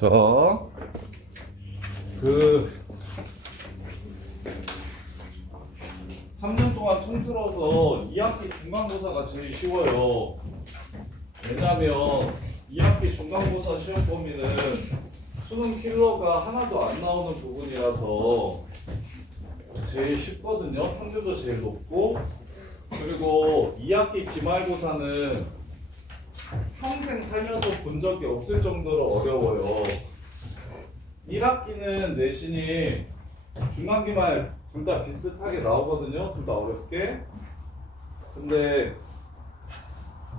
자, 3년 동안 통틀어서 2학기 중간고사가 제일 쉬워요. 왜냐면 2학기 중간고사 시험 범위는 수능 킬러가 하나도 안 나오는 부분이라서 제일 쉽거든요. 확률도 제일 높고, 그리고 2학기 기말고사는 평생 살면서 본 적이 없을 정도로 어려워요. 1학기는 내신이 중간기말 둘 다 비슷하게 나오거든요. 둘 다 어렵게. 근데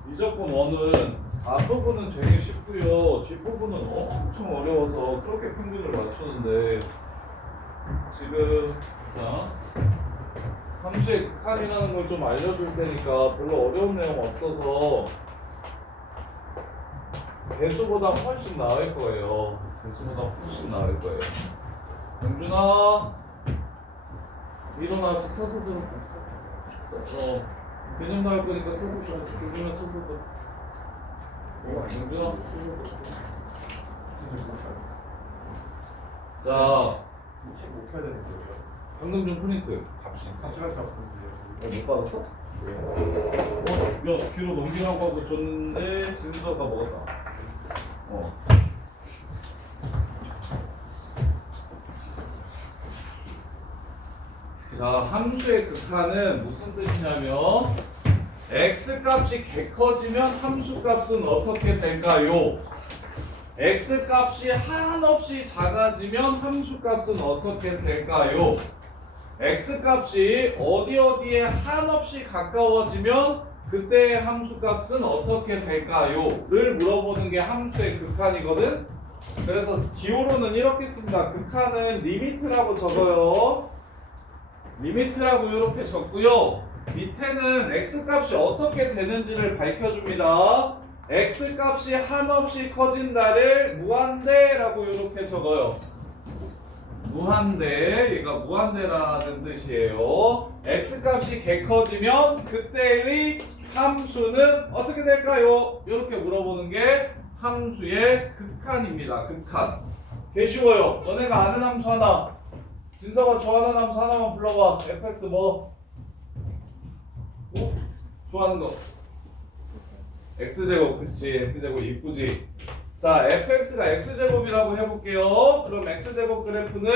미적분 1은 앞부분은 되게 쉽고요. 뒷부분은 엄청 어려워서 그렇게 평균을 맞추는데, 지금 함수의 극한이라는 걸 좀 알려줄 테니까 별로 어려운 내용 없어서 대수보다 훨씬 나을 거예요. 대수보다 훨씬 나을 거예요. 영준아, 일어나서 서서 들어. 개념 나올 거니까 서서 들어. 영준아 서서 들어. 영준아 서서 들어. 자, 책못 펴야 되는 거예요. 방금 좀 프린트. 삭제할 수 없는데. 못 받았어? 야, 뒤로 넘기라고 하고 줬는데 진서가 먹었다. 자, 함수의 극한은 무슨 뜻이냐면 x값이 개 커지면 함수값은 어떻게 될까요? x값이 한없이 작아지면 함수값은 어떻게 될까요? x값이 어디에 한없이 가까워지면 그때의 함수값은 어떻게 될까요? 를 물어보는 게 함수의 극한이거든. 그래서 기호로는 이렇게 씁니다. 극한은 리미트라고 적어요. 리미트라고 이렇게 적고요. 밑에는 x값이 어떻게 되는지를 밝혀줍니다. x값이 한없이 커진다를 무한대라고 이렇게 적어요. 무한대, 얘가 무한대라는 뜻이에요. x값이 개 커지면 그때의 함수는 어떻게 될까요? 이렇게 물어보는 게 함수의 극한입니다. 극한. 개 쉬워요. 너네가 아는 함수 하나, 진서가 좋아하는 함수 하나만 불러봐. fx 뭐? 좋아하는 거. x제곱. 그치, x제곱 이쁘지. 자, fx가 x제곱이라고 해볼게요. 그럼 x제곱 그래프는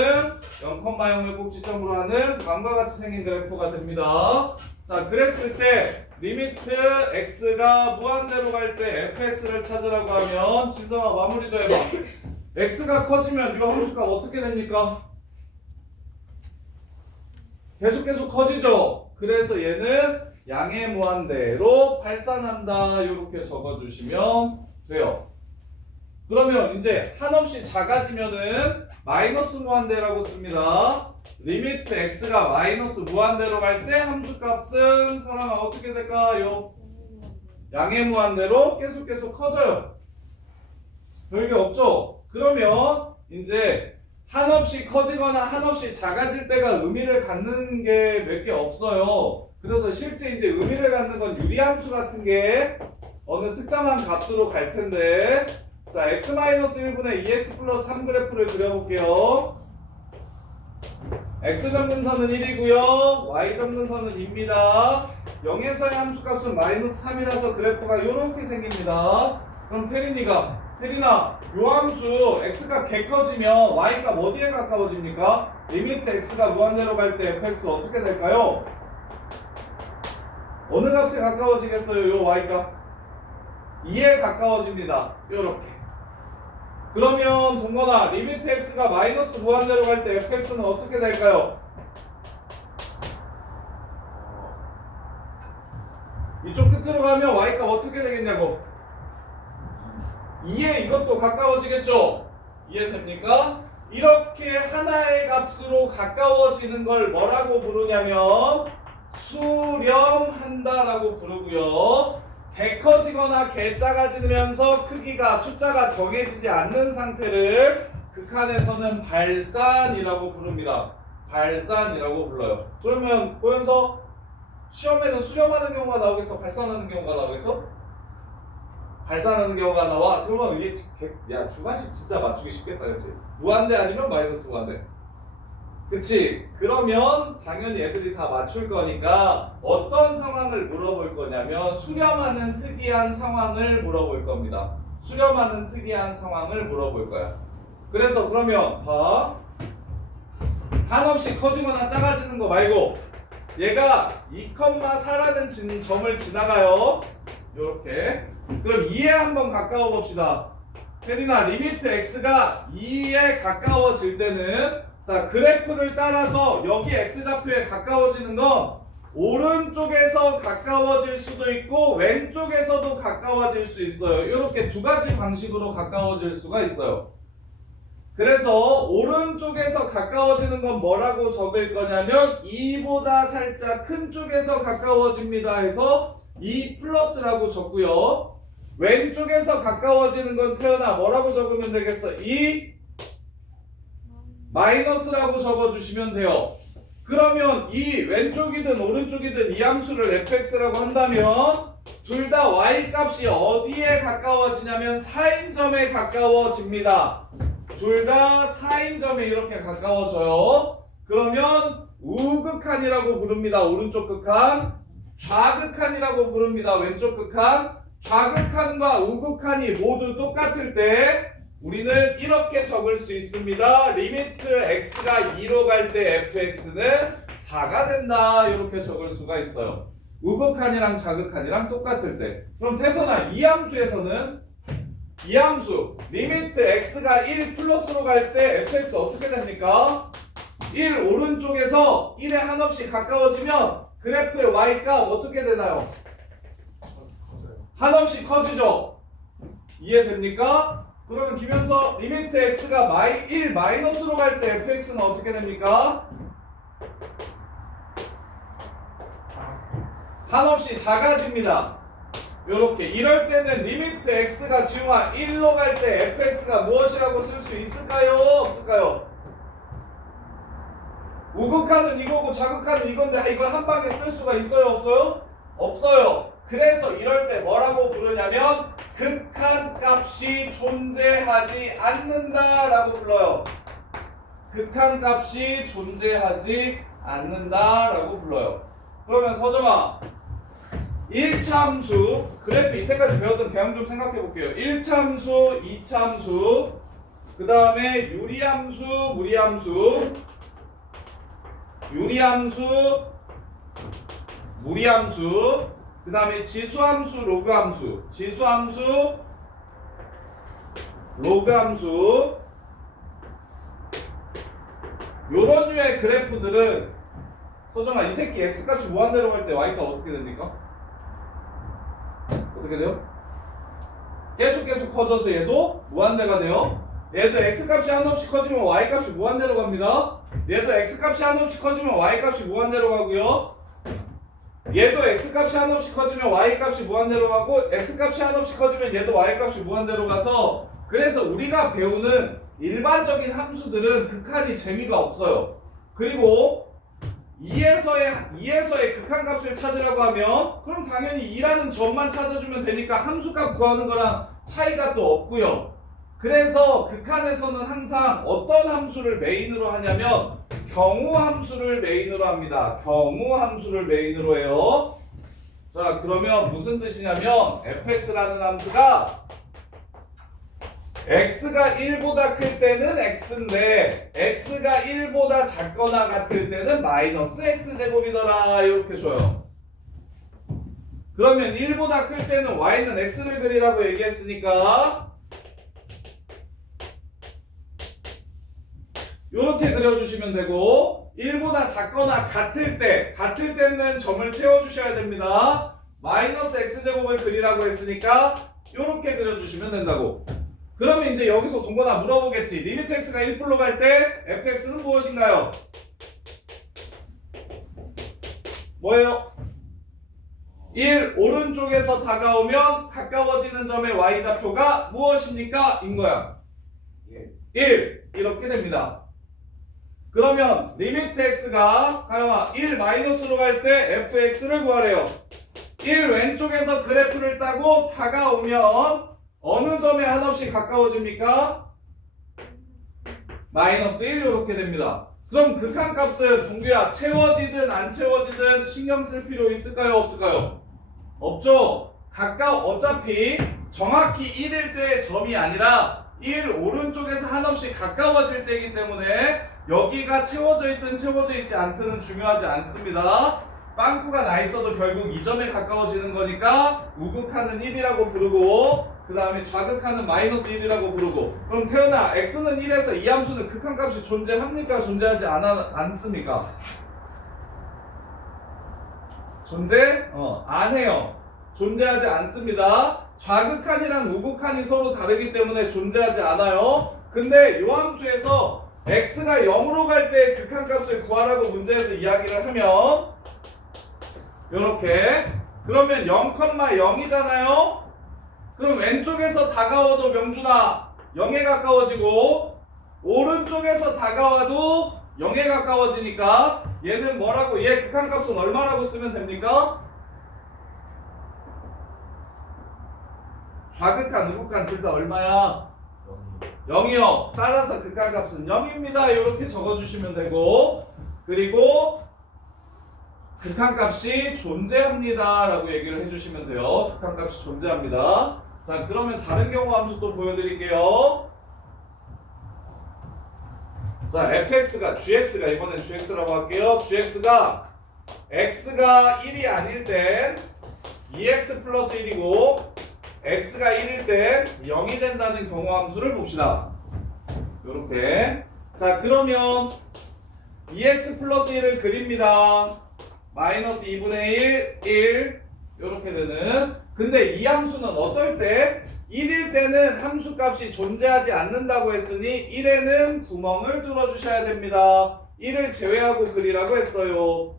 0,0을 꼭지점으로 하는 다음과 같이 생긴 그래프가 됩니다. 자, 그랬을 때 리미트 x가 무한대로 갈 때 fx를 찾으라고 하면 진서가 마무리도 해봐. x가 커지면 이 함수가 어떻게 됩니까? 계속 커지죠. 그래서 얘는 양의 무한대로 발산한다. 이렇게 적어주시면 돼요. 그러면 이제 한없이 작아지면은 마이너스 무한대라고 씁니다. 리미트 x가 마이너스 무한대로 갈 때 함수값은 사람아 어떻게 될까요? 양의 무한대로 계속 커져요. 별게 없죠? 그러면 이제 한없이 커지거나 한없이 작아질 때가 의미를 갖는 게 몇 개 없어요. 그래서 실제 이제 의미를 갖는 건 유리함수 같은 게 어느 특정한 값으로 갈 텐데, 자, x-1분의 2x 플러스 3 그래프를 그려볼게요. x 점근선은 1이고요. y 점근선은 2입니다. 0에서의 함수값은 마이너스 3이라서 그래프가 이렇게 생깁니다. 그럼 태린아, 요 함수 x가 개 커지면 y값 어디에 가까워집니까? 리미트 x가 무한대로 갈 때 fx 어떻게 될까요? 어느 값에 가까워지겠어요? 요 y값 2에 가까워집니다. 요렇게. 그러면 동건아, 리미트 x가 마이너스 무한대로 갈 때 fx는 어떻게 될까요? 이쪽 끝으로 가면 y값 어떻게 되겠냐고. 2에 이것도 가까워지겠죠? 이해됩니까? 이렇게 하나의 값으로 가까워지는 걸 뭐라고 부르냐면 수렴한다라고 부르고요. 개 커지거나 개 작아지면서 크기가 숫자가 정해지지 않는 상태를 극한에서는 발산이라고 부릅니다. 발산이라고 불러요. 그러면 보면서 시험에는 수렴하는 경우가 나오겠어? 발산하는 경우가 나오겠어? 발산하는 경우가 나와. 그러면 이게 야 주관식 진짜 맞추기 쉽겠다, 그렇지? 무한대 아니면 마이너스 무한대. 그치? 그러면 당연히 애들이 다 맞출 거니까 어떤 상황을 물어볼 거냐면 수렴하는 특이한 상황을 물어볼 겁니다. 수렴하는 특이한 상황을 물어볼 거야. 그래서 그러면 봐. 한없이 커지거나 작아지는 거 말고 얘가 2,4라는 점을 지나가요. 요렇게. 그럼 2에 한번 가까워 봅시다. 혜린아, 리미트 x가 2에 가까워질 때는 자, 그래프를 따라서 여기 x좌표에 가까워지는 건 오른쪽에서 가까워질 수도 있고 왼쪽에서도 가까워질 수 있어요. 이렇게 두 가지 방식으로 가까워질 수가 있어요. 그래서 오른쪽에서 가까워지는 건 뭐라고 적을 거냐면 2보다 살짝 큰 쪽에서 가까워집니다 해서 2 플러스라고 적고요. 왼쪽에서 가까워지는 건 태연아 뭐라고 적으면 되겠어? 2 마이너스라고 적어주시면 돼요. 그러면 이 왼쪽이든 오른쪽이든 이 함수를 fx라고 한다면 둘 다 y 값이 어디에 가까워지냐면 4인점에 가까워집니다. 둘 다 4인점에 이렇게 가까워져요. 그러면 우극한이라고 부릅니다. 오른쪽 극한. 좌극한이라고 부릅니다. 왼쪽 극한. 좌극한과 우극한이 모두 똑같을 때 우리는 이렇게 적을 수 있습니다. 리미트 x가 2로 갈 때 fx는 4가 된다. 이렇게 적을 수가 있어요. 우극한이랑 좌극한이랑 똑같을 때. 그럼 태선아, 이 함수에서는 이 함수 리미트 x가 1 플러스로 갈 때 fx 어떻게 됩니까? 1 오른쪽에서 1에 한없이 가까워지면 그래프의 y값 어떻게 되나요? 한없이 커지죠? 이해됩니까? 그러면 김현서 리미트 x가 1 마이너스로 갈 때 fx는 어떻게 됩니까? 한없이 작아집니다. 요렇게 이럴 때는 리미트 x가 지우가 1로 갈 때 fx가 무엇이라고 쓸 수 있을까요? 없을까요? 우극한은 이거고 좌극한은 이건데 이걸 한 방에 쓸 수가 있어요? 없어요? 없어요. 그래서 이럴 때 뭐라고 부르냐면 극한 값이 존재하지 않는다 라고 불러요. 극한 값이 존재하지 않는다 라고 불러요. 그러면 서정아 1차 함수 그래프 이때까지 배웠던 개형 좀 생각해 볼게요. 1차 함수, 2차 함수, 그 다음에 유리함수, 무리함수, 유리함수, 무리함수, 그 다음에 지수함수, 로그함수, 지수함수, 로그함수. 요런 류의 그래프들은 소정아 이 새끼 x값이 무한대로 갈 때 y값 어떻게 됩니까? 어떻게 돼요? 계속 커져서 얘도 무한대가 돼요. 얘도 x값이 한없이 커지면 y값이 무한대로 갑니다. 얘도 x값이 한없이 커지면 y값이 무한대로 가고요. 얘도 x값이 한없이 커지면 y값이 무한대로 가고 x값이 한없이 커지면 얘도 y값이 무한대로 가서 그래서 우리가 배우는 일반적인 함수들은 극한이 재미가 없어요. 그리고 2에서의 극한값을 찾으라고 하면 그럼 당연히 2라는 점만 찾아주면 되니까 함수값 구하는 거랑 차이가 또 없고요. 그래서 극한에서는 항상 어떤 함수를 메인으로 하냐면 경우 함수를 메인으로 합니다. 경우 함수를 메인으로 해요. 자, 그러면 무슨 뜻이냐면 fx라는 함수가 x가 1보다 클 때는 x인데 x가 1보다 작거나 같을 때는 마이너스 x제곱이더라 이렇게 줘요. 그러면 1보다 클 때는 y는 x를 그리라고 얘기했으니까 이렇게 그려주시면 되고 1보다 작거나 같을 때는 점을 채워주셔야 됩니다. 마이너스 x제곱을 그리라고 했으니까 이렇게 그려주시면 된다고. 그러면 이제 여기서 동건아 물어보겠지. 리미트 x가 1%로 갈 때 fx는 무엇인가요? 뭐예요? 1 오른쪽에서 다가오면 가까워지는 점의 y좌표가 무엇입니까? 인 거야. 1 이렇게 됩니다. 그러면 리미트 x가 가영아 1 마이너스로 갈 때 fx를 구하래요. 1 왼쪽에서 그래프를 따고 다가오면 어느 점에 한없이 가까워집니까? 마이너스 1 이렇게 됩니다. 그럼 극한값은 동규야 채워지든 안 채워지든 신경 쓸 필요 있을까요? 없을까요? 없죠. 어차피 정확히 1일 때의 점이 아니라 1 오른쪽에서 한없이 가까워질 때이기 때문에 여기가 채워져 있든 채워져 있지 않든 중요하지 않습니다. 빵꾸가 나 있어도 결국 이 점에 가까워지는 거니까 우극한은 1이라고 부르고 그 다음에 좌극한은 마이너스 1이라고 부르고. 그럼 태연아 x는 1에서 이 함수는 극한값이 존재합니까? 존재하지 않습니까? 존재? 안 해요. 존재하지 않습니다. 좌극한이랑 우극한이 서로 다르기 때문에 존재하지 않아요. 근데 이 함수에서 x가 0으로 갈 때 극한값을 구하라고 문제에서 이야기를 하면 요렇게 그러면 0,0이잖아요. 그럼 왼쪽에서 다가와도 명준아 0에 가까워지고 오른쪽에서 다가와도 0에 가까워지니까 얘는 뭐라고 얘 극한값은 얼마라고 쓰면 됩니까? 좌극한, 우극한 둘 다 얼마야? 0이요. 따라서 극한값은 0입니다. 이렇게 적어주시면 되고 그리고 극한값이 존재합니다 라고 얘기를 해주시면 돼요. 극한값이 존재합니다. 자 그러면 다른 경우 함수 또 보여드릴게요. 자 fx가 gx가 이번엔 gx라고 할게요. gx가 x가 1이 아닐 땐 2x 플러스 1이고 x가 1일 땐 0이 된다는 경우 함수를 봅시다. 요렇게. 자 그러면 2x 플러스 1을 그립니다. 마이너스 2분의 1 요렇게 되는. 근데 이 함수는 어떨 때? 1일 때는 함수값이 존재하지 않는다고 했으니 1에는 구멍을 뚫어주셔야 됩니다. 1을 제외하고 그리라고 했어요.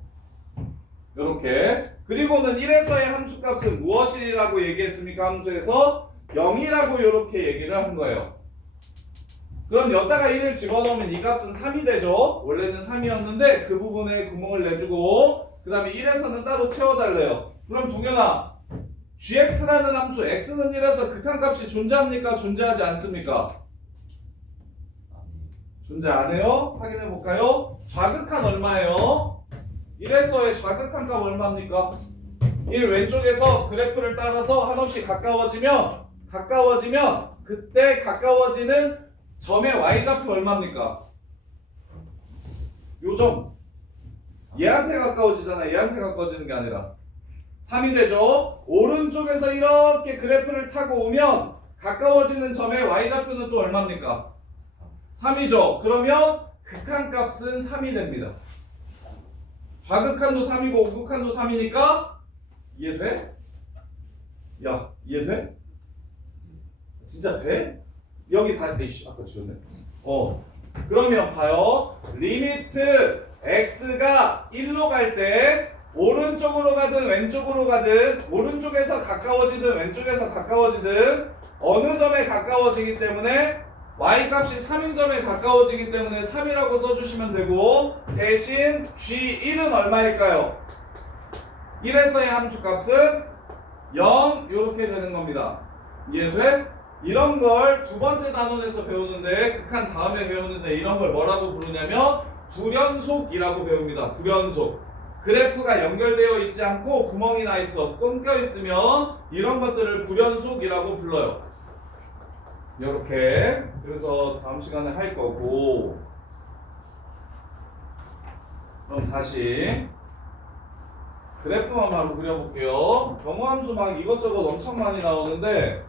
요렇게. 그리고는 1에서의 함수값은 무엇이라고 얘기했습니까? 함수에서 0이라고 요렇게 얘기를 한 거예요. 그럼 여기다가 1을 집어넣으면 이 값은 3이 되죠. 원래는 3이었는데 그 부분에 구멍을 내주고 그 다음에 1에서는 따로 채워달래요. 그럼 동현아 gx라는 함수 x는 1에서 극한값이 존재합니까? 존재하지 않습니까? 존재 안 해요? 확인해 볼까요? 좌극한 얼마예요? 1에서의 좌극한 값 얼마입니까? 1 왼쪽에서 그래프를 따라서 한없이 가까워지면 그때 가까워지는 점의 y좌표 얼마입니까? 요 점. 얘한테 가까워지잖아. 얘한테 가까워지는 게 아니라 3이 되죠. 오른쪽에서 이렇게 그래프를 타고 오면 가까워지는 점의 y좌표는 또 얼마입니까? 3이죠. 그러면 극한값은 3이 됩니다. 좌극한도 3이고 우극한도 3이니까 이해돼? 야 이해돼? 진짜 돼? 여기 다 에이씨 아까 지웠네. 그러면 봐요. 리미트 x가 1로 갈 때 오른쪽으로 가든 왼쪽으로 가든 오른쪽에서 가까워지든 왼쪽에서 가까워지든 어느 점에 가까워지기 때문에 y값이 3인 점에 가까워지기 때문에 3이라고 써주시면 되고 대신 g1은 얼마일까요? 1에서의 함수값은 0 이렇게 되는 겁니다. 이해돼? 이런 걸 두 번째 단원에서 배우는데 극한 다음에 배우는데 이런 걸 뭐라고 부르냐면 불연속이라고 배웁니다. 불연속. 그래프가 연결되어 있지 않고 구멍이 나 있어 끊겨 있으면 이런 것들을 불연속이라고 불러요. 이렇게. 그래서 다음 시간에 할 거고 그럼 다시 그래프만 바로 그려볼게요. 경우함수 막 이것저것 엄청 많이 나오는데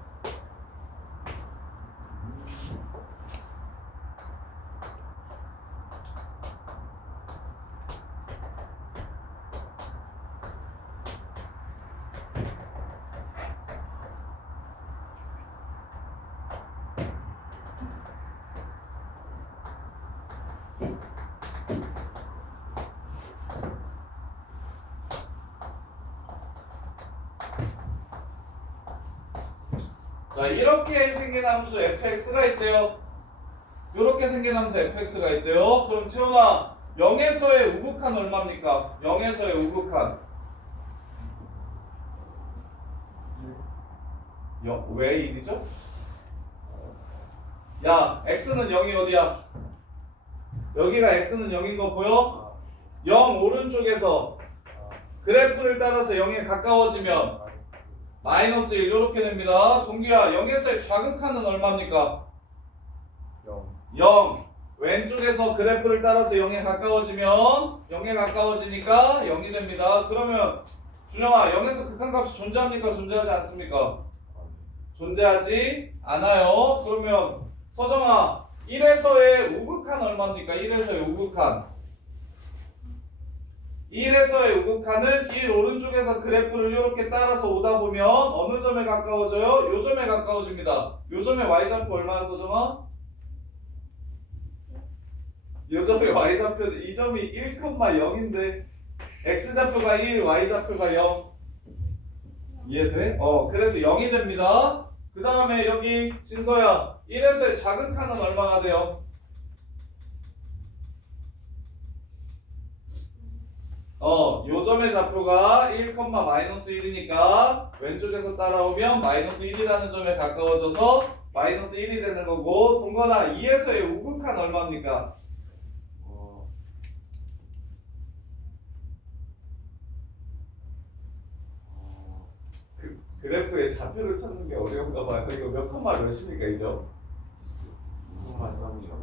자 이렇게 생긴 함수 fx가 있대요. 이렇게 생긴 함수 fx가 있대요. 그럼 채훈아 0에서의 우극한 얼마입니까? 0에서의 우극한 왜 1이죠? 야, x는 0이 어디야? 여기가 x는 0인 거 보여? 0 오른쪽에서 그래프를 따라서 0에 가까워지면 마이너스 1 이렇게 됩니다. 동규야, 0에서의 좌극하는 얼마입니까? 0. 왼쪽에서 그래프를 따라서 0에 가까워지면 0에 가까워지니까 0이 됩니다. 그러면 준영아, 0에서 극한값이 존재합니까? 존재하지 않습니까? 존재하지 않아요. 그러면 서정아, 1에서의 우극한 얼마입니까? 1에서의 우극한. 1에서의 우극한은 1 오른쪽에서 그래프를 이렇게 따라서 오다 보면 어느 점에 가까워져요? 요 점에 가까워집니다. 요 점의 y좌표 얼마야, 서정아? 요 점의 y좌표는 이 점이 1,0인데 x좌표가 1, y좌표가 0. 이해돼? 그래서 0이 됩니다. 그 다음에 여기 신서야, 1에서의 자극하는 얼마가 돼요? 요 점의 좌표가 1,-1이니까 왼쪽에서 따라오면 마이너스 1이라는 점에 가까워져서 마이너스 1이 되는 거고, 동건아, 2에서의 우극한 얼마입니까? 그래프의 좌표를 찾는 게 어려운가 봐요. 이거 몇 컴마 몇입니까, 이죠?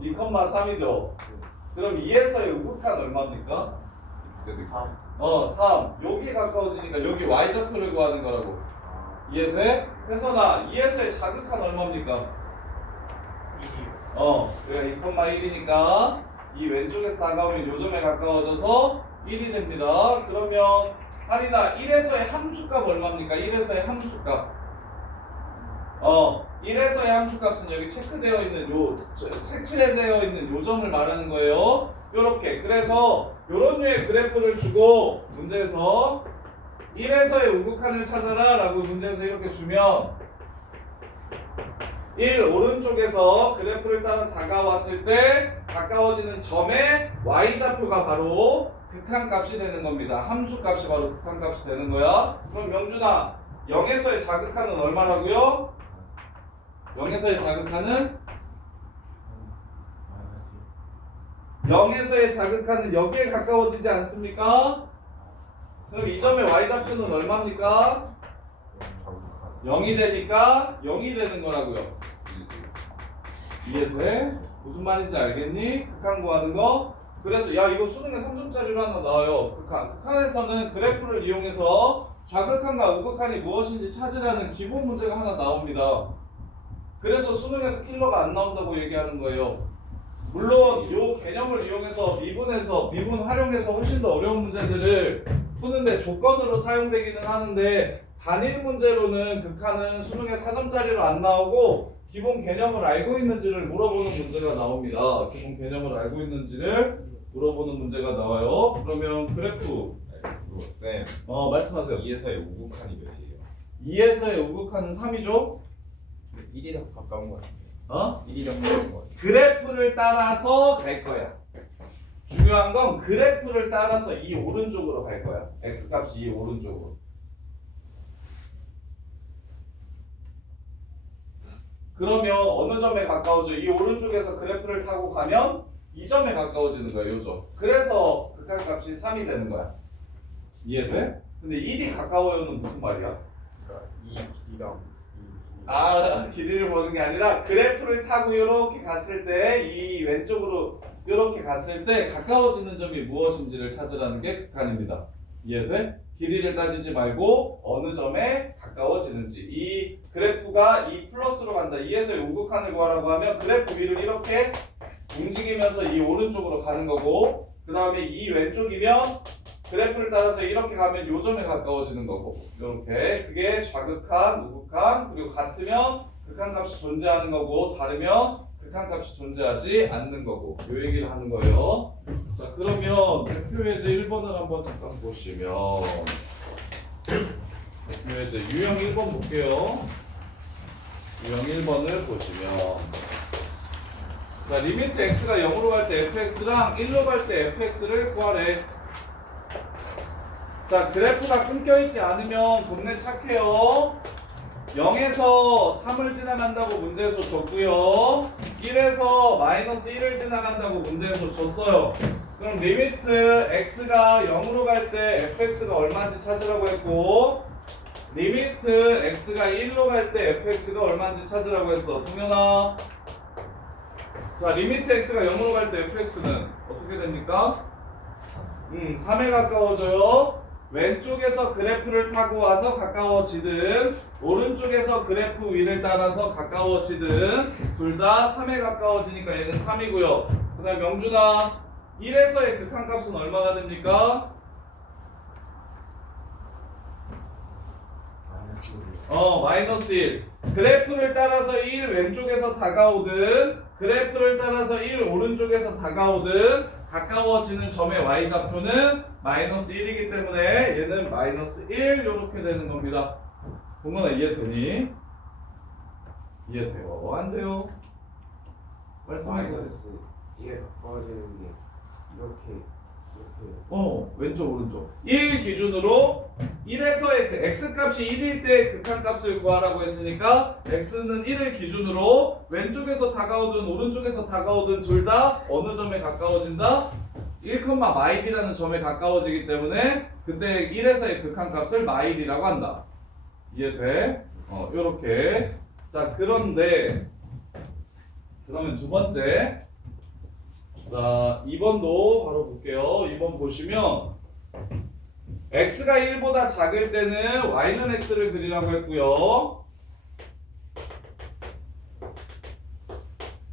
2,3이죠. 그럼 2에서의 우극한 얼마입니까? 3. 여기 가까워지니까 여기 y좌표를 구하는 거라고. 이해돼? 혜선아, 2에서의 자극한 얼마입니까? 1이요. 그래, 2,1이니까 이 왼쪽에서 다가오면 요 점에 가까워져서 1이 됩니다. 그러면 할인아, 1에서의 함수값 얼마입니까? 1에서의 함수값. 1에서의 함수값은 여기 체크되어 있는 색칠되어 있는 요 점을 말하는 거예요. 요렇게. 그래서 요런 류의 그래프를 주고 문제에서 1에서의 우극한을 찾아라 라고 문제에서 이렇게 주면 1 오른쪽에서 그래프를 따라 다가왔을 때 가까워지는 점의 y좌표가 바로 극한값이 되는 겁니다. 함수값이 바로 극한값이 되는 거야. 그럼 명준아, 0에서의 자극한은 얼마라고요? 0에서의 자극한은 0에서의 자극한은 여기에 가까워지지 않습니까? 그럼 이 점의 y좌표는 얼마입니까? 0이 되니까 0이 되는 거라고요. 이해돼? 무슨 말인지 알겠니? 극한 구하는 거. 그래서 야, 이거 수능에 3점짜리로 하나 나와요. 극한에서는 그래프를 이용해서 좌극한과 우극한이 무엇인지 찾으라는 기본 문제가 하나 나옵니다. 그래서 수능에서 킬러가 안 나온다고 얘기하는 거예요. 물론 이 개념을 이용해서 미분 활용해서 훨씬 더 어려운 문제들을 푸는데 조건으로 사용되기는 하는데, 단일 문제로는 극한은 수능에 4점짜리로 안 나오고 기본 개념을 알고 있는지를 물어보는 문제가 나옵니다. 기본 개념을 알고 있는지를 물어보는 문제가 나와요. 그러면 그래프 쌤, 말씀하세요. 2에서의 우극한이 몇이에요? 2에서의 우극한은 3이죠? 1이 더 가까운 거 같은데. 1이 더 가까운 거 같은데. 그래프를 따라서 갈 거야. 중요한 건 그래프를 따라서 이 오른쪽으로 갈 거야. x값이 이 오른쪽으로. 그러면 어느 점에 가까워져? 이 오른쪽에서 그래프를 타고 가면 이 점에 가까워지는 거야, 요 점. 그래서 극한값이 3이 되는 거야. 이해돼? 근데 1이 가까워요는 무슨 말이야? 그러니까 이 길이랑 길이를 보는 게 아니라 그래프를 타고 이렇게 갔을 때 이 왼쪽으로 이렇게 갔을 때 가까워지는 점이 무엇인지를 찾으라는 게 극한입니다. 이해돼? 길이를 따지지 말고 어느 점에 가까워지는지. 이 그래프가 이 플러스로 간다. 2에서의 우극한을 구하라고 하면 그래프 위를 이렇게 움직이면서 이 오른쪽으로 가는 거고, 그 다음에 이 왼쪽이면 그래프를 따라서 이렇게 가면 요 점에 가까워지는 거고, 이렇게. 그게 좌극한, 우극한, 그리고 같으면 극한값이 존재하는 거고, 다르면 극한값이 존재하지 않는 거고, 요 얘기를 하는 거예요. 자, 그러면 대표 예제 1번을 한번 잠깐 보시면, 대표 예제 유형 1번 볼게요. 유형 1번을 보시면, 자, 리미트 x가 0으로 갈 때 fx랑 1로 갈 때 fx를 구하래. 자, 그래프가 끊겨있지 않으면 동네 착해요. 0에서 3을 지나간다고 문제에서 줬고요. 1에서 마이너스 1을 지나간다고 문제에서 줬어요. 그럼 리미트 x가 0으로 갈 때 fx가 얼마인지 찾으라고 했고, 리미트 x가 1로 갈 때 fx가 얼마인지 찾으라고 했어. 동현아. 자, 리미트 x가 0으로 갈 때 fx는 어떻게 됩니까? 3에 가까워져요. 왼쪽에서 그래프를 타고 와서 가까워지든 오른쪽에서 그래프 위를 따라서 가까워지든 둘 다 3에 가까워지니까 얘는 3이고요. 그 다음 명준아, 1에서의 극한값은 얼마가 됩니까? 마이너스 1. 그래프를 따라서 1 왼쪽에서 다가오든 그래프를 따라서 1 오른쪽에서 다가오든 가까워지는 점의 y좌표는 마이너스 1이기 때문에 얘는 마이너스 1 이렇게 되는 겁니다. 동건아 이해되니? 이해돼요? 안 돼요? 말씀해보세요. 마이너스 이게 가까워지는 게 이렇게 왼쪽 오른쪽 1 기준으로 1에서의 그 x값이 1일 때 극한값을 구하라고 했으니까 x는 1을 기준으로 왼쪽에서 다가오든 오른쪽에서 다가오든 둘 다 어느 점에 가까워진다? 1, 마일이라는 점에 가까워지기 때문에 그때 1에서의 극한값을 마일이라고 한다. 이해돼? 요렇게. 자, 그런데 그러면 두 번째, 자 2번도 바로 볼게요. 2번 보시면 x가 1보다 작을 때는 y는 x를 그리라고 했고요.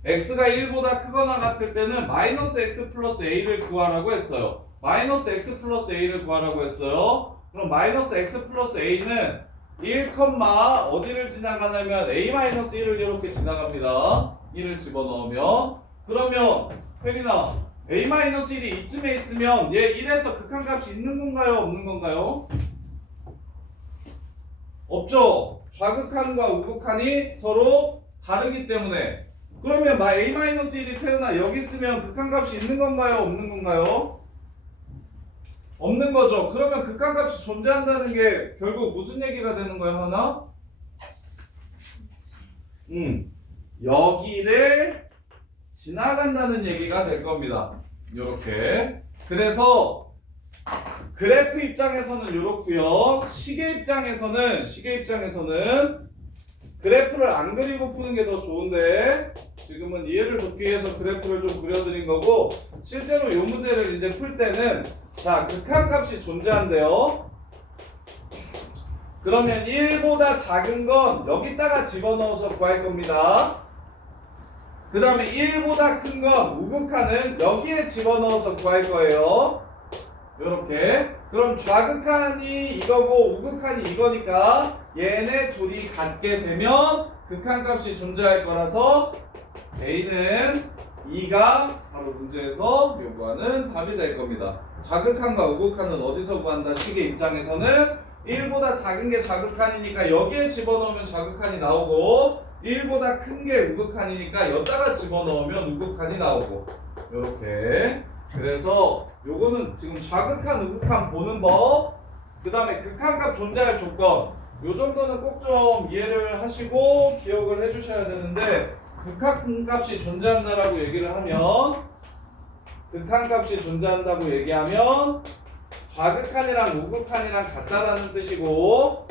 x가 1보다 크거나 같을 때는 마이너스 x 플러스 a를 구하라고 했어요. 마이너스 x 플러스 a를 구하라고 했어요. 그럼 마이너스 x 플러스 a는 1, 어디를 지나가냐면 a-1을 이렇게 지나갑니다. 1을 집어넣으면. 그러면 혜린아, a-1이 이쯤에 있으면 얘 1에서 극한값이 있는 건가요? 없는 건가요? 없죠. 좌극한과 우극한이 서로 다르기 때문에. 그러면 a-1이 태어나 여기 있으면 극한값이 있는 건가요? 없는 건가요? 없는 거죠. 그러면 극한값이 존재한다는 게 결국 무슨 얘기가 되는 거야, 하나? 여기를 지나간다는 얘기가 될 겁니다. 요렇게. 그래서 그래프 입장에서는 요렇고요. 시계 입장에서는 그래프를 안 그리고 푸는 게 더 좋은데 지금은 이해를 돕기 위해서 그래프를 좀 그려드린 거고, 실제로 이 문제를 이제 풀 때는 자, 극한값이 존재한대요. 그러면 1보다 작은 건 여기다가 집어넣어서 구할 겁니다. 그 다음에 1보다 큰 건 우극한은 여기에 집어넣어서 구할 거예요. 요렇게. 그럼 좌극한이 이거고 우극한이 이거니까 얘네 둘이 같게 되면 극한값이 존재할 거라서 A는 2가 바로 문제에서 요구하는 답이 될 겁니다. 좌극한과 우극한은 어디서 구한다? 시계 입장에서는 1보다 작은 게 좌극한이니까 여기에 집어넣으면 좌극한이 나오고 1보다 큰 게 우극한이니까 여기다가 집어넣으면 우극한이 나오고 요렇게. 그래서 요거는 지금 좌극한, 우극한 보는 법, 그 다음에 극한값 존재할 조건, 요 정도는 꼭 좀 이해를 하시고 기억을 해주셔야 되는데, 극한값이 존재한다라고 얘기를 하면, 극한값이 존재한다고 얘기하면 좌극한이랑 우극한이랑 같다라는 뜻이고,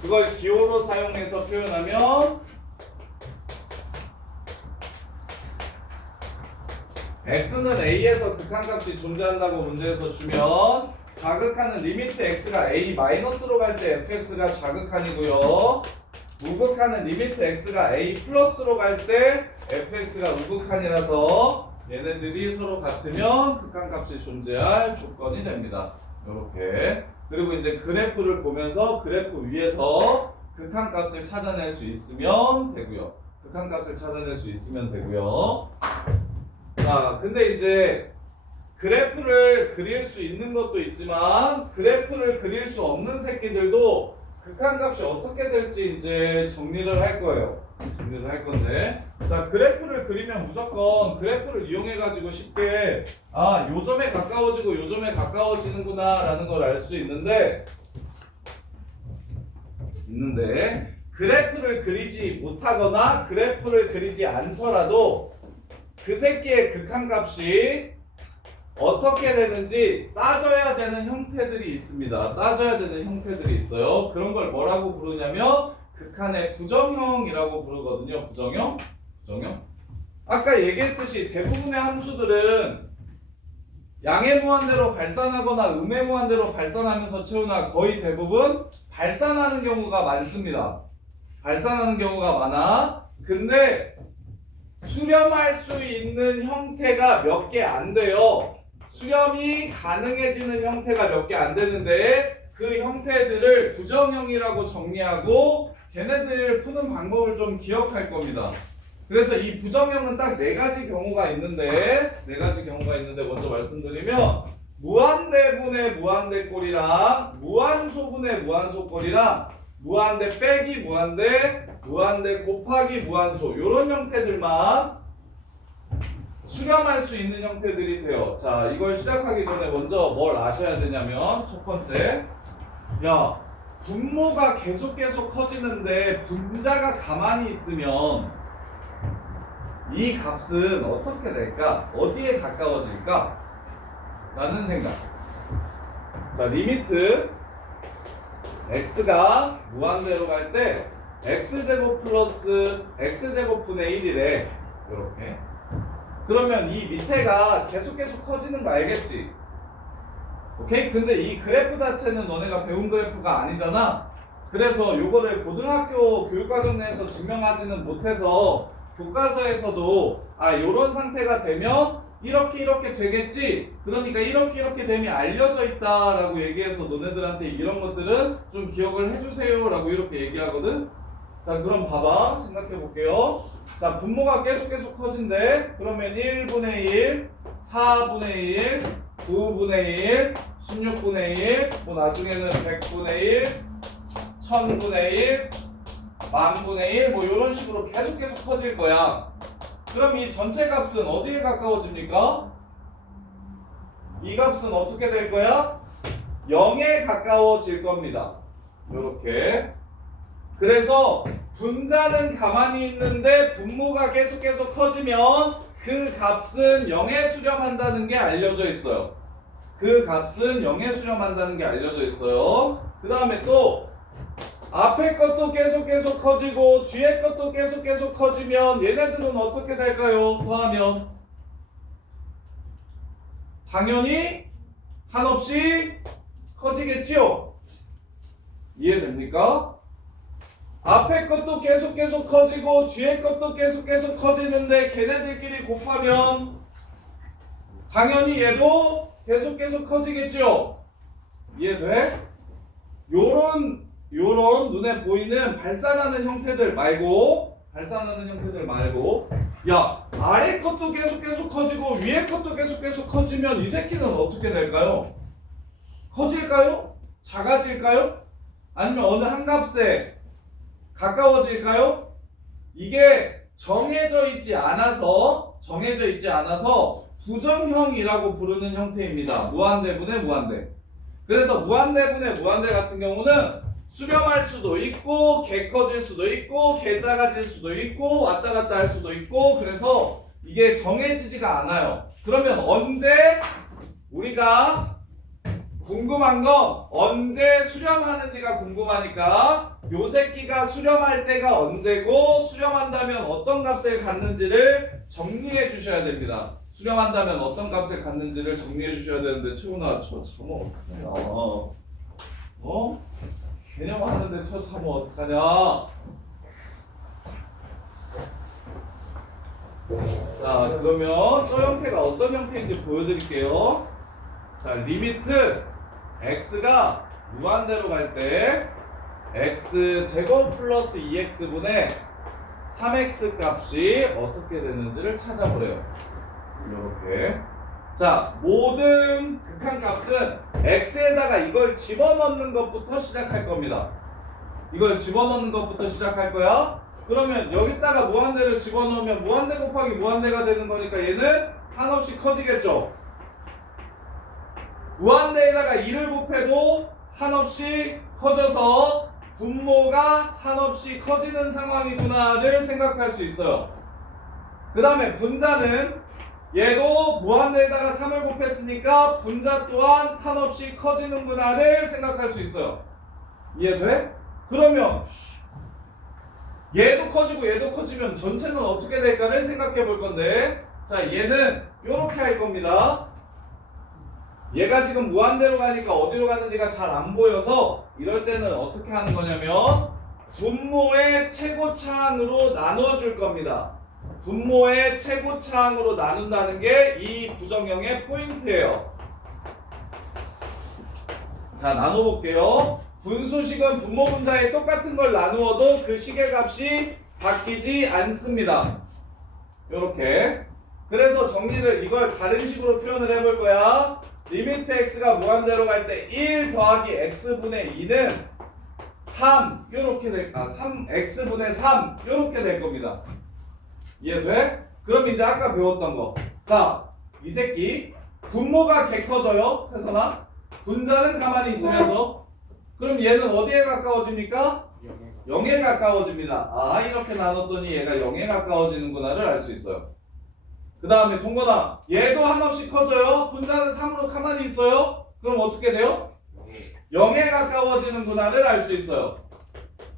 그걸 기호로 사용해서 표현하면 x는 a에서 극한값이 존재한다고 문제에서 주면 좌극한은 리미트 x가 a 마이너스로 갈 때 fx가 좌극한이고요. 우극한은 리미트 x가 a 플러스로 갈 때 fx가 우극한이라서 얘네들이 서로 같으면 극한값이 존재할 조건이 됩니다. 이렇게. 그리고 이제 그래프를 보면서 그래프 위에서 극한값을 찾아낼 수 있으면 되고요. 극한값을 찾아낼 수 있으면 되고요. 자, 근데 이제 그래프를 그릴 수 있는 것도 있지만 그래프를 그릴 수 없는 새끼들도 극한값이 어떻게 될지 이제 정리를 할 거예요. 정리를 할 건데, 자, 그래프를 그리면 무조건 그래프를 이용해 가지고 쉽게 요 점에 가까워지고 요 점에 가까워지는구나 라는 걸 알 수 있는데, 있는데 그래프를 그리지 못하거나 그래프를 그리지 않더라도 그 새끼의 극한값이 어떻게 되는지 따져야 되는 형태들이 있습니다. 따져야 되는 형태들이 있어요. 그런 걸 뭐라고 부르냐면 극한의 부정형이라고 부르거든요. 부정형? 부정형? 아까 얘기했듯이 대부분의 함수들은 양의 무한대로 발산하거나 음의 무한대로 발산하면서 채우나 거의 대부분 발산하는 경우가 많습니다. 발산하는 경우가 많아. 근데 수렴할 수 있는 형태가 몇 개 안 돼요. 수렴이 가능해지는 형태가 몇 개 안 되는데 그 형태들을 부정형이라고 정리하고 걔네들 푸는 방법을 좀 기억할 겁니다. 그래서 이 부정형은 딱 네 가지 경우가 있는데 먼저 말씀드리면 무한대분의 무한대꼴이랑 무한소분의 무한소꼴이랑 무한대 빼기 무한대, 무한대 곱하기 무한소 이런 형태들만 수렴할 수 있는 형태들이 돼요. 자, 이걸 시작하기 전에 먼저 뭘 아셔야 되냐면 첫 번째, 야, 분모가 계속 커지는데 분자가 가만히 있으면 이 값은 어떻게 될까? 어디에 가까워질까? 라는 생각. 자, 리미트 x가 무한대로 갈 때 x제곱 플러스 x제곱분의 1이래. 이렇게. 그러면 이 밑에가 계속 커지는 거 알겠지? 오케이? 근데 이 그래프 자체는 너네가 배운 그래프가 아니잖아. 그래서 요거를 고등학교 교육과정 내에서 증명하지는 못해서 교과서에서도 요런 상태가 되면 이렇게 되겠지. 그러니까 이렇게 되면 알려져 있다라고 얘기해서 너네들한테 이런 것들은 좀 기억을 해주세요 라고 이렇게 얘기하거든. 자, 그럼 봐봐. 생각해 볼게요. 자, 분모가 계속 커진대. 그러면 1분의 1, 4분의 1, 9분의 1, 16분의 1, 뭐 나중에는 100분의 1, 1000분의 1, 만분의 1, 뭐 이런 식으로 계속 커질 거야. 그럼 이 전체 값은 어디에 가까워집니까? 이 값은 어떻게 될 거야? 0에 가까워질 겁니다. 요렇게. 그래서 분자는 가만히 있는데 분모가 계속 커지면 그 값은 0에 수렴한다는 게 알려져 있어요. 그 값은 0에 수렴한다는 게 알려져 있어요. 그 다음에 또 앞에 것도 계속 커지고 뒤에 것도 계속 커지면 얘네들은 어떻게 될까요? 더하면 당연히 한없이 커지겠지요? 이해됩니까? 앞에 것도 계속 커지고 뒤에 것도 계속 커지는데 걔네들끼리 곱하면 당연히 얘도 계속 커지겠죠? 이해돼? 요런 눈에 보이는 발산하는 형태들 말고 야, 아래 것도 계속 커지고 위에 것도 계속 커지면 이 새끼는 어떻게 될까요? 커질까요? 작아질까요? 아니면 어느 한 값에 가까워질까요? 이게 정해져 있지 않아서 부정형이라고 부르는 형태입니다. 무한대분의 무한대. 그래서 무한대분의 무한대 같은 경우는 수렴할 수도 있고 개 커질 수도 있고 개 작아질 수도 있고 왔다 갔다 할 수도 있고 그래서 이게 정해지지가 않아요. 그러면 언제 우리가 궁금한 건 언제 수렴하는지가 궁금하니까 요 새끼가 수렴할 때가 언제고 수렴한다면 어떤 값을 갖는지를 정리해 주셔야 됩니다. 수렴한다면 어떤 값을 갖는지를 정리해 주셔야 되는데 채훈아 저 참어 어떡하냐? 개념 하는데 저 참어 어떡하냐? 자, 그러면 저 형태가 어떤 형태인지 보여드릴게요. 자, 리미트 x가 무한대로 갈 때 x제곱 플러스 2x분의 3x 값이 어떻게 되는지를 찾아보래요. 이렇게. 자, 모든 극한값은 x에다가 이걸 집어넣는 것부터 시작할 겁니다. 이걸 집어넣는 것부터 시작할 거야. 그러면 여기다가 무한대를 집어넣으면 무한대 곱하기 무한대가 되는 거니까 얘는 한없이 커지겠죠. 무한대에다가 2를 곱해도 한없이 커져서 분모가 한없이 커지는 상황이구나를 생각할 수 있어요. 그 다음에 분자는 얘도 무한대에다가 3을 곱했으니까 분자 또한 한없이 커지는구나를 생각할 수 있어요. 이해돼? 그러면 얘도 커지고 얘도 커지면 전체는 어떻게 될까를 생각해 볼 건데, 자 얘는 이렇게 할 겁니다. 얘가 지금 무한대로 가니까 어디로 가는지가 잘 안 보여서 이럴 때는 어떻게 하는 거냐면 분모의 최고차항으로 나누어 줄 겁니다. 분모의 최고차항으로 나눈다는 게 이 부정형의 포인트예요. 자, 나눠볼게요. 분수식은 분모 분자에 똑같은 걸 나누어도 그 식의 값이 바뀌지 않습니다. 요렇게. 그래서 정리를 이걸 다른 식으로 표현을 해볼 거야. 리미트 x가 무한대로 갈 때 1 더하기 x분의 2는 3 요렇게 될, 3x분의 3 요렇게 될 겁니다. 이해돼? 그럼 이제 아까 배웠던 거. 자, 이 새끼 분모가 개 커져요. 태선아. 분자는 가만히 있으면서. 그럼 얘는 어디에 가까워집니까? 0에 가까워집니다. 아, 이렇게 나눴더니 얘가 0에 가까워지는구나를 알 수 있어요. 그 다음에 동건아, 얘도 한없이 커져요. 분자는 3으로 가만히 있어요. 그럼 어떻게 돼요? 0에 가까워지는구나를 알 수 있어요.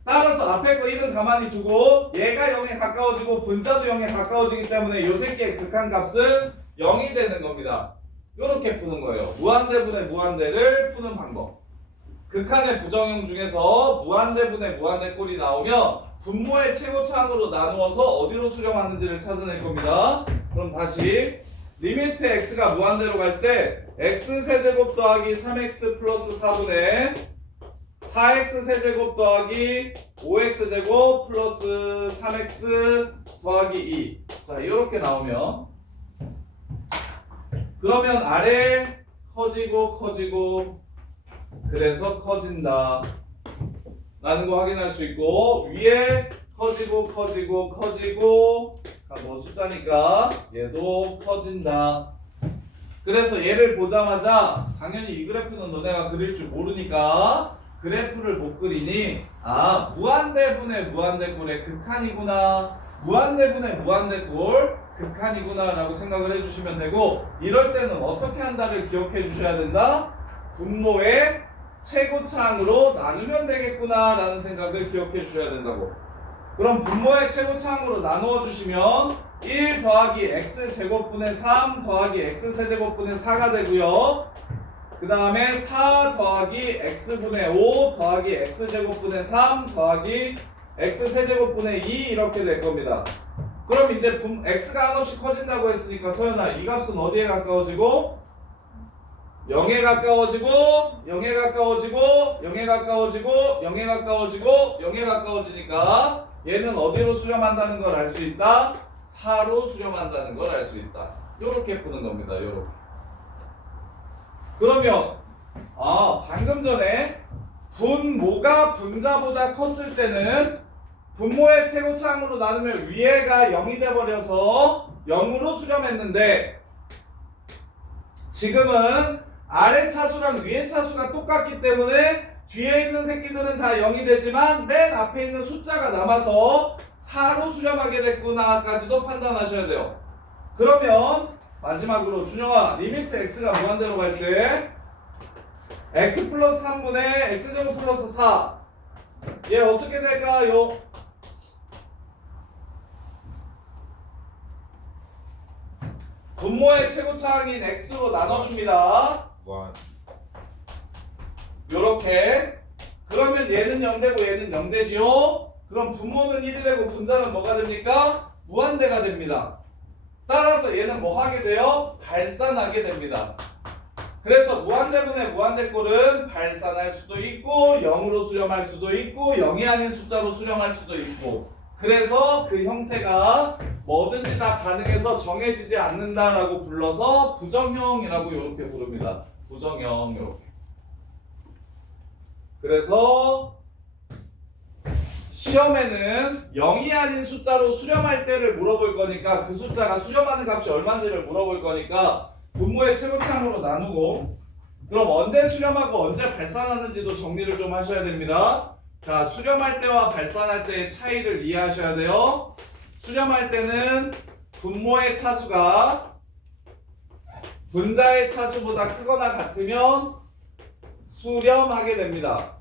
따라서 앞에 거 1은 가만히 두고 얘가 0에 가까워지고 분자도 0에 가까워지기 때문에 요 새끼의 극한값은 0이 되는 겁니다. 요렇게 푸는 거예요. 무한대분의 무한대를 푸는 방법. 극한의 부정형 중에서 무한대분의 무한대 꼴이 나오면 분모의 최고차항으로 나누어서 어디로 수렴하는지를 찾아낼 겁니다. 그럼 다시 리미트 x가 무한대로 갈 때 x세제곱 더하기 3x 플러스 4분의 4x 세제곱 더하기 5x제곱 플러스 3x 더하기 2. 자, 이렇게 나오면 그러면 아래 커지고 커지고 그래서 커진다 라는 거 확인할 수 있고, 위에 커지고 커지고 커지고 뭐 숫자니까 얘도 커진다. 그래서 얘를 보자마자 당연히 이 그래프는 너네가 그릴 줄 모르니까 그래프를 못 그리니 아, 무한대분의 무한대꼴의 극한이구나, 무한대분의 무한대꼴 극한이구나 라고 생각을 해주시면 되고, 이럴 때는 어떻게 한다를 기억해 주셔야 된다. 분모의 최고차항으로 나누면 되겠구나 라는 생각을 기억해 주셔야 된다고. 그럼 분모의 최고차항으로 나누어 주시면 1 더하기 x제곱분의 3 더하기 x세제곱분의 4가 되고요. 그 다음에 4 더하기 x분의 5 더하기 x제곱분의 3 더하기 x세제곱분의 2 이렇게 될 겁니다. 그럼 이제 x가 한없이 커진다고 했으니까 서연아, 이 값은 어디에 가까워지고? 0에 가까워지고 0에 가까워지고 0에 가까워지고 0에 가까워지고 0에 가까워지니까 얘는 어디로 수렴한다는 걸 알 수 있다? 4로 수렴한다는 걸 알 수 있다. 요렇게 푸는 겁니다. 요렇게. 그러면 방금 전에 분모가 분자보다 컸을 때는 분모의 최고차항으로 나누면 위에가 0이 돼버려서 0으로 수렴했는데, 지금은 아래 차수랑 위에 차수가 똑같기 때문에 뒤에 있는 새끼들은 다 0이 되지만 맨 앞에 있는 숫자가 남아서 4로 수렴하게 됐구나까지도 판단하셔야 돼요. 그러면 마지막으로 준영아, 리미트 x가 무한대로 갈 때 x 플러스 3분의 x제곱 플러스 4, 얘 어떻게 될까요? 분모의 최고차항인 x로 나눠줍니다. 요렇게. 그러면 얘는 0되고 얘는 0되지요? 그럼 분모는 1이 되고 분자는 뭐가 됩니까? 무한대가 됩니다. 따라서 얘는 뭐 하게 돼요? 발산하게 됩니다. 그래서 무한대분의 무한대꼴은 발산할 수도 있고 0으로 수렴할 수도 있고 0이 아닌 숫자로 수렴할 수도 있고, 그래서 그 형태가 뭐든지 다 가능해서 정해지지 않는다라고 불러서 부정형이라고 이렇게 부릅니다. 부정형 이렇게. 그래서 시험에는 0이 아닌 숫자로 수렴할 때를 물어볼 거니까, 그 숫자가 수렴하는 값이 얼마인지를 물어볼 거니까 분모의 최고차항으로 나누고, 그럼 언제 수렴하고 언제 발산하는지도 정리를 좀 하셔야 됩니다. 자, 수렴할 때와 발산할 때의 차이를 이해하셔야 돼요. 수렴할 때는 분모의 차수가 분자의 차수보다 크거나 같으면 수렴하게 됩니다.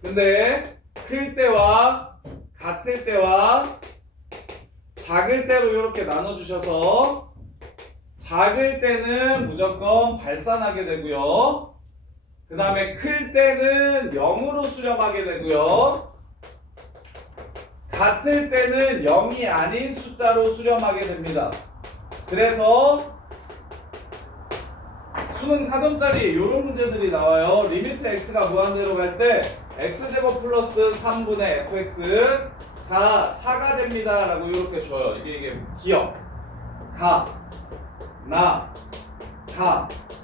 근데 클 때와 같을 때와 작을 때로 이렇게 나눠주셔서 작을 때는 무조건 발산하게 되고요. 그 다음에 클 때는 0으로 수렴하게 되고요. 같을 때는 0이 아닌 숫자로 수렴하게 됩니다. 그래서 수능 4점짜리 이런 문제들이 나와요. 리미트 x가 무한대로 갈 때 x제곱 플러스 3분의 fx가 4가 됩니다 라고 이렇게 줘요. 이게 기억 가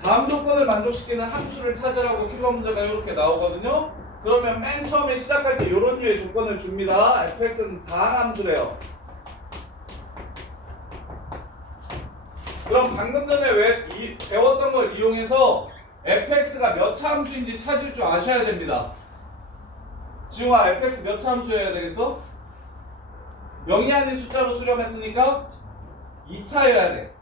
다음 조건을 만족시키는 함수를 찾으라고 킬러 문제가 이렇게 나오거든요. 그러면 맨 처음에 시작할 때 이런 류의 조건을 줍니다. fx는 다항 함수래요. 그럼 방금 전에 왜 배웠던 걸 이용해서 fx가 몇 차 함수인지 찾을 줄 아셔야 됩니다. 지웅아, fx 몇 차 함수여야 되겠어? 0이 아닌 숫자로 수렴했으니까 2차여야 돼.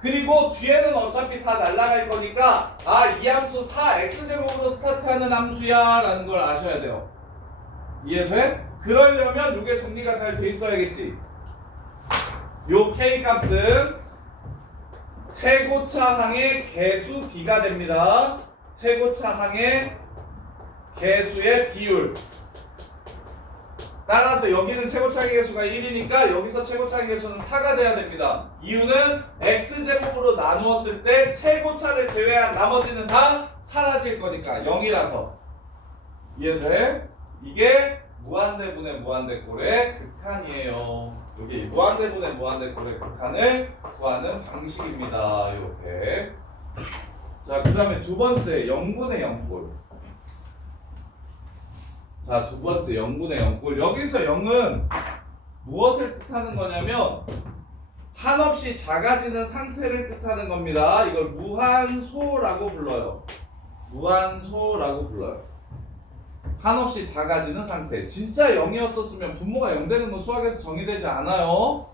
그리고 뒤에는 어차피 다 날아갈 거니까 이 함수 4x제곱으로 스타트하는 함수야 라는 걸 아셔야 돼요. 이해돼? 그러려면 이게 정리가 잘 돼 있어야겠지. 요 k값은 최고차항의 개수 b가 됩니다. 최고차항의 개수의 비율. 따라서 여기는 최고차항의 개수가 1이니까 여기서 최고차항의 개수는 4가 돼야 됩니다. 이유는 x제곱으로 나누었을 때 최고차를 제외한 나머지는 다 사라질 거니까 0이라서. 이해돼? 이게 무한대분의 무한대꼴의 극한이에요. 여기 무한대분의 무한대꼴의 극한을 구하는 방식입니다. 이렇게. 자, 그 다음에 두 번째 0분의 0꼴. 자, 두 번째 0분의 0꼴. 여기서 0은 무엇을 뜻하는 거냐면 한없이 작아지는 상태를 뜻하는 겁니다. 이걸 무한소라고 불러요. 무한소라고 불러요. 한없이 작아지는 상태. 진짜 0이었었으면 분모가 0 되는 건 수학에서 정의되지 않아요.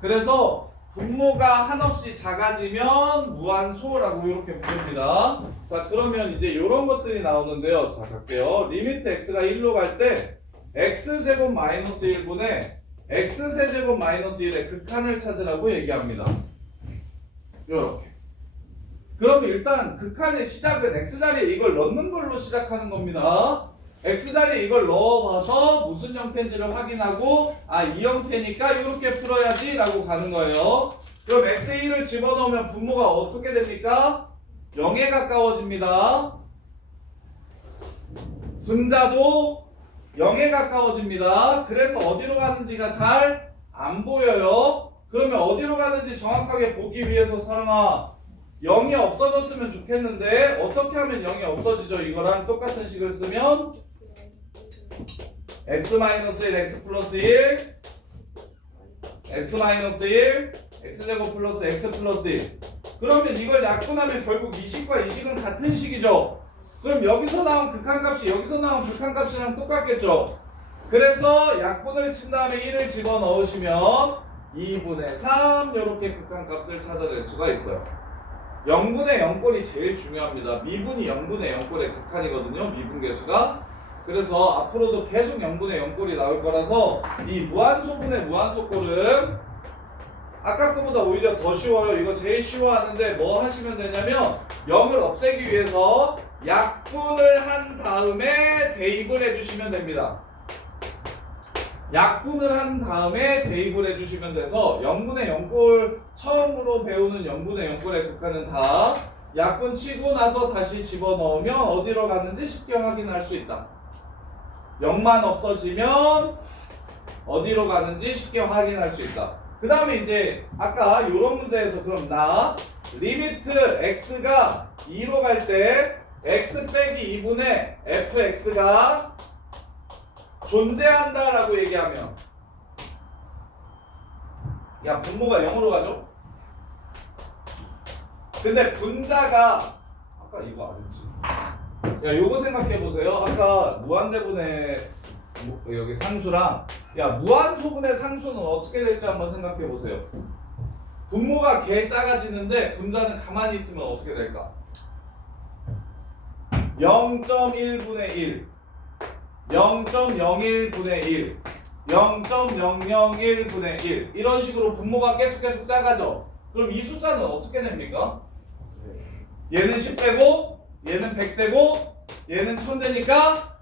그래서 분모가 한없이 작아지면 무한소라고 이렇게 부릅니다. 자, 그러면 이제 이런 것들이 나오는데요. 자, 갈게요. 리미트 x가 1로 갈 때 x제곱 마이너스 1분의 x세제곱 마이너스 1의 극한을 찾으라고 얘기합니다. 요렇게. 그럼 일단 극한의 시작은 x자리에 이걸 넣는 걸로 시작하는 겁니다. x자리에 이걸 넣어봐서 무슨 형태인지를 확인하고 이 형태니까 이렇게 풀어야지 라고 가는 거예요. 그럼 x에 1을 집어넣으면 분모가 어떻게 됩니까? 0에 가까워집니다. 분자도 0에 가까워집니다. 그래서 어디로 가는지가 잘 안 보여요. 그러면 어디로 가는지 정확하게 보기 위해서 사랑아 0이 없어졌으면 좋겠는데 어떻게 하면 0이 없어지죠? 이거랑 똑같은 식을 쓰면 x-1, x 플러스 1 x-1 x제곱 플러스 x 플러스 1 그러면 이걸 약분하면 결국 이 식과 이 식은 같은 식이죠. 그럼 여기서 나온 극한값이 여기서 나온 극한값이랑 똑같겠죠. 그래서 약분을 친 다음에 1을 집어넣으시면 2분의 3 이렇게 극한값을 찾아낼 수가 있어요. 0분의 0꼴이 제일 중요합니다. 미분이 0분의 0꼴의 극한이거든요. 미분계수가. 그래서 앞으로도 계속 0분의 0꼴이 나올 거라서 이 무한소분의 무한소꼴은 아까 거보다 오히려 더 쉬워요. 이거 제일 쉬워하는데 뭐 하시면 되냐면 0을 없애기 위해서 약분을 한 다음에 대입을 해주시면 됩니다. 약분을 한 다음에 대입을 해주시면 돼서 0분의 0꼴 처음으로 배우는 0분의 0꼴의 극한은 다 약분 치고 나서 다시 집어넣으면 어디로 가는지 쉽게 확인할 수 있다. 0만 없어지면 어디로 가는지 쉽게 확인할 수 있다. 그 다음에 이제 아까 이런 문제에서 그럼 리미트 x가 2로 갈 때 x 빼기 2분의 fx가 존재한다 라고 얘기하면 야 분모가 0으로 가죠? 근데 분자가 아까 이거 아니지 야, 요거 생각해 보세요. 아까 무한대분의 여기 상수랑 야 무한소분의 상수는 어떻게 될지 한번 생각해 보세요. 분모가 개 작아지는데 분자는 가만히 있으면 어떻게 될까? 0.1분의 1, 0.01분의 1, 0.001분의 1 이런 식으로 분모가 계속 작아져. 그럼 이 숫자는 어떻게 됩니까? 얘는 10 되고 얘는 100 되고 얘는 1000 되니까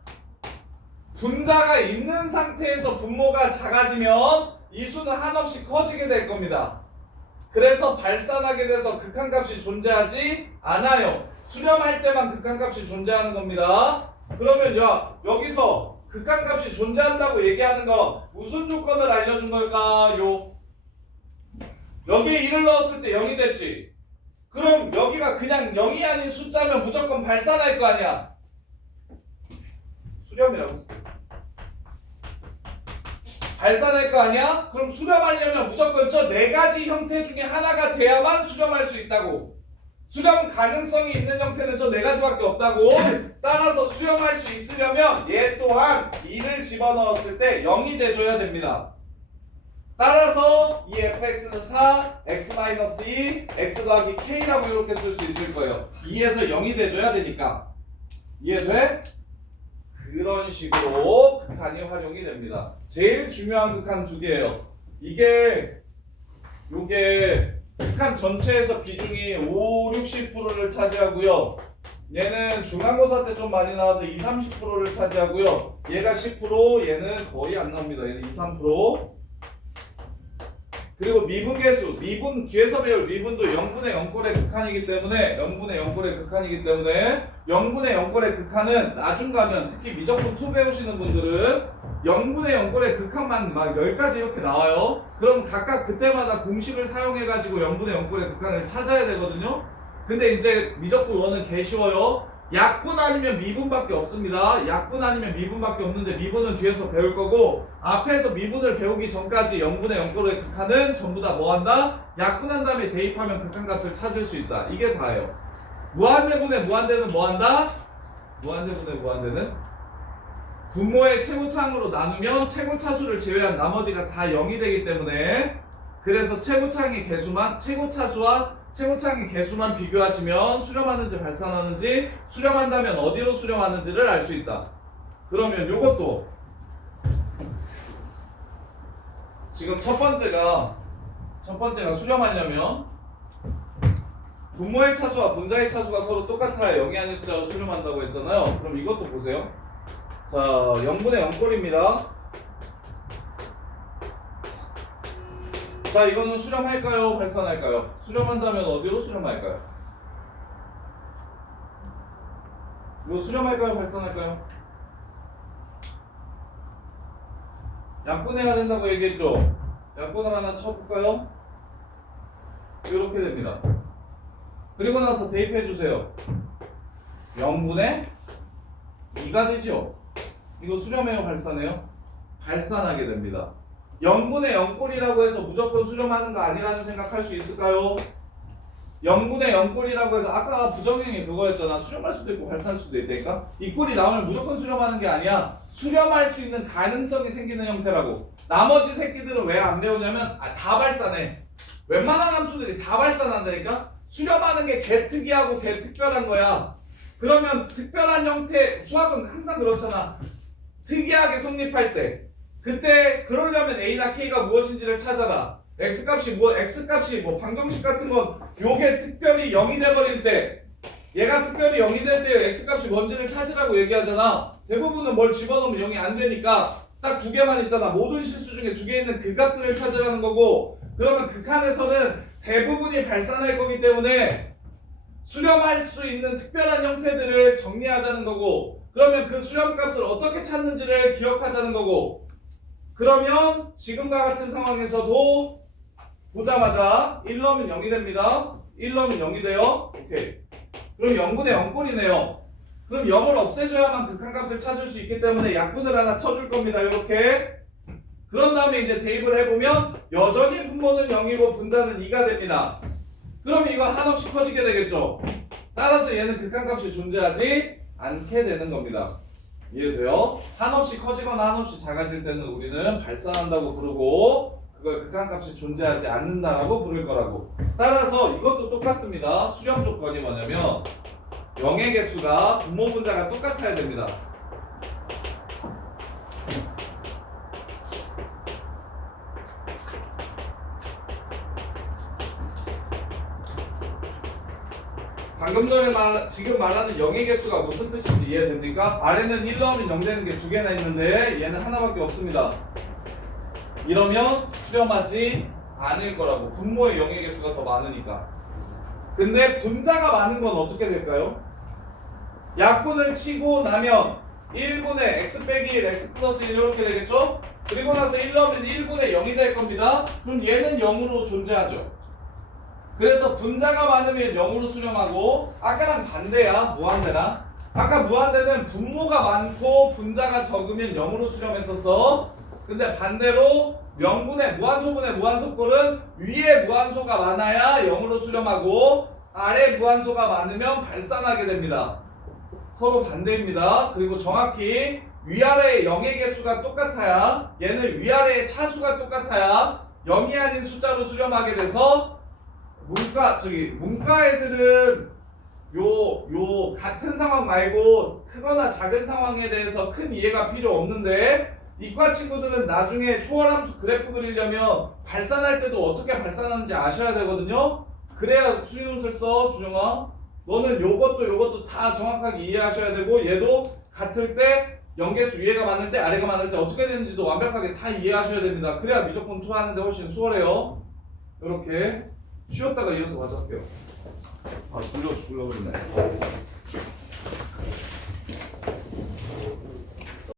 분자가 있는 상태에서 분모가 작아지면 이 수는 한없이 커지게 될 겁니다. 그래서 발산하게 돼서 극한값이 존재하지 않아요. 수렴할 때만 극한값이 존재하는 겁니다. 그러면 야 여기서 극한값이 존재한다고 얘기하는 건 무슨 조건을 알려준 걸까요? 여기에 1을 넣었을 때 0이 됐지. 그럼 여기가 그냥 0이 아닌 숫자면 무조건 발산할 거 아니야. 수렴이라고 했어. 발산할 거 아니야? 그럼 수렴하려면 무조건 저 네 가지 형태 중에 하나가 돼야만 수렴할 수 있다고. 수렴 가능성이 있는 형태는 저 네 가지밖에 없다고. 따라서 수렴할 수 있으려면 얘 또한 2를 집어넣었을 때 0이 돼줘야 됩니다. 따라서 이 fx는 4, x-2, x 더하기 k라고 이렇게 쓸 수 있을 거예요. 2에서 0이 돼줘야 되니까. 이해돼? 그런 식으로 극한이 활용이 됩니다. 제일 중요한 극한 두 개예요. 요게 극한 전체에서 비중이 5, 60%를 차지하고요. 얘는 중간고사 때 좀 많이 나와서 2, 30%를 차지하고요. 얘가 10%, 얘는 거의 안 나옵니다. 얘는 2, 3%. 그리고 미분계수, 미분 뒤에서 배울 미분도 0분의 0꼴의 극한이기 때문에 0분의 0꼴의 극한이기 때문에 0분의 0꼴의 극한은 나중 가면 특히 미적분 2 배우시는 분들은 0분의 0꼴의 극한만 막 10가지 이렇게 나와요. 그럼 각각 그때마다 공식을 사용해 가지고 0분의 0꼴의 극한을 찾아야 되거든요. 근데 이제 미적분 1은 개 쉬워요. 약분 아니면 미분밖에 없습니다. 약분 아니면 미분밖에 없는데 미분은 뒤에서 배울 거고 앞에서 미분을 배우기 전까지 0분의 0꼴의 극한은 전부 다 뭐한다? 약분한 다음에 대입하면 극한값을 찾을 수 있다. 이게 다예요. 무한대분의 무한대는 뭐한다? 무한대분의 무한대는 분모의 최고차항으로 나누면 최고차수를 제외한 나머지가 다 0이 되기 때문에 그래서 최고차항의 개수만 최고차수와 최고차항의 개수만 비교하시면 수렴하는지 발산하는지 수렴한다면 어디로 수렴하는지를 알 수 있다. 그러면 요것도 지금 첫 번째가 수렴하려면 분모의 차수와 분자의 차수가 서로 똑같아야 0이 아닌 숫자로 수렴한다고 했잖아요. 그럼 이것도 보세요. 자, 0분의 0꼴입니다. 자, 이거는 수렴할까요? 발산할까요? 수렴한다면 어디로 수렴할까요? 이거 수렴할까요? 발산할까요? 약분해야 된다고 얘기했죠? 약분을 하나 쳐볼까요? 이렇게 됩니다. 그리고 나서 대입해주세요. 0분의 2가 되죠? 이거 수렴해요? 발산해요? 발산하게 됩니다. 0분의 0꼴이라고 해서 무조건 수렴하는 거 아니라는 생각할 수 있을까요? 0분의 0꼴이라고 해서 아까 부정형이 그거였잖아. 수렴할 수도 있고 발산할 수도 있다니까. 이 꼴이 나오면 무조건 수렴하는 게 아니야. 수렴할 수 있는 가능성이 생기는 형태라고. 나머지 새끼들은 왜 안 배우냐면 다 발산해. 웬만한 함수들이 다 발산한다니까. 수렴하는 게 개 특이하고 개 특별한 거야. 그러면 특별한 형태 수학은 항상 그렇잖아. 특이하게 성립할 때 그때 그러려면 A나 K가 무엇인지를 찾아라. X값이 방정식 같은 건 요게 특별히 0이 돼버릴 때 얘가 특별히 0이 될 때 X값이 뭔지를 찾으라고 얘기하잖아. 대부분은 뭘 집어넣으면 0이 안 되니까 딱 두 개만 있잖아. 모든 실수 중에 두 개 있는 그 값들을 찾으라는 거고 그러면 극한에서는 대부분이 발산할 거기 때문에 수렴할 수 있는 특별한 형태들을 정리하자는 거고 그러면 그 수렴값을 어떻게 찾는지를 기억하자는 거고 그러면 지금과 같은 상황에서도 보자마자 1 넣으면 0이 됩니다. 1 넣으면 0이 돼요. 오케이. 그럼 0분의 0꼴이네요. 그럼 0을 없애줘야만 극한값을 찾을 수 있기 때문에 약분을 하나 쳐줄 겁니다. 이렇게. 그런 다음에 이제 대입을 해보면 여전히 분모는 0이고 분자는 2가 됩니다. 그럼 이거 한없이 커지게 되겠죠. 따라서 얘는 극한값이 존재하지 않게 되는 겁니다. 이해돼요? 한없이 커지거나 한없이 작아질 때는 우리는 발산한다고 부르고 그걸 극한값이 존재하지 않는다라고 부를 거라고. 따라서 이것도 똑같습니다. 수렴 조건이 뭐냐면 0의 개수가 분모 분자가 똑같아야 됩니다. 방금 전에 지금 말하는 0의 개수가 무슨 뜻인지 이해됩니까? 아래는 1 넣으면 0 되는 게 두 개나 있는데 얘는 하나밖에 없습니다. 이러면 수렴하지 않을 거라고. 분모의 0의 개수가 더 많으니까. 근데 분자가 많은 건 어떻게 될까요? 약분을 치고 나면 1분의 x 빼기 1, x 플러스 1 이렇게 되겠죠? 그리고 나서 1 넣으면 1분의 0이 될 겁니다. 그럼 얘는 0으로 존재하죠. 그래서 분자가 많으면 0으로 수렴하고 아까랑 반대야. 무한대랑. 아까 무한대는 분모가 많고 분자가 적으면 0으로 수렴했었어. 근데 반대로 명분의 무한소분의 무한소꼴은 위에 무한소가 많아야 0으로 수렴하고 아래 무한소가 많으면 발산하게 됩니다. 서로 반대입니다. 그리고 정확히 위아래의 0의 개수가 똑같아야 얘는 위아래의 차수가 똑같아야 0이 아닌 숫자로 수렴하게 돼서 문과 애들은 요 같은 상황 말고 크거나 작은 상황에 대해서 큰 이해가 필요 없는데 이과 친구들은 나중에 초월함수 그래프 그리려면 발산할 때도 어떻게 발산하는지 아셔야 되거든요. 그래야 수인옷을 써. 주정아 너는 요것도 다 정확하게 이해하셔야 되고 얘도 같을 때 0개수 위에가 많을 때 아래가 많을 때 어떻게 되는지도 완벽하게 다 이해하셔야 됩니다. 그래야 미적분 투하하는데 훨씬 수월해요. 이렇게 쉬었다가 이어서 가서 할게요. 아, 졸려 죽으려고 그랬네.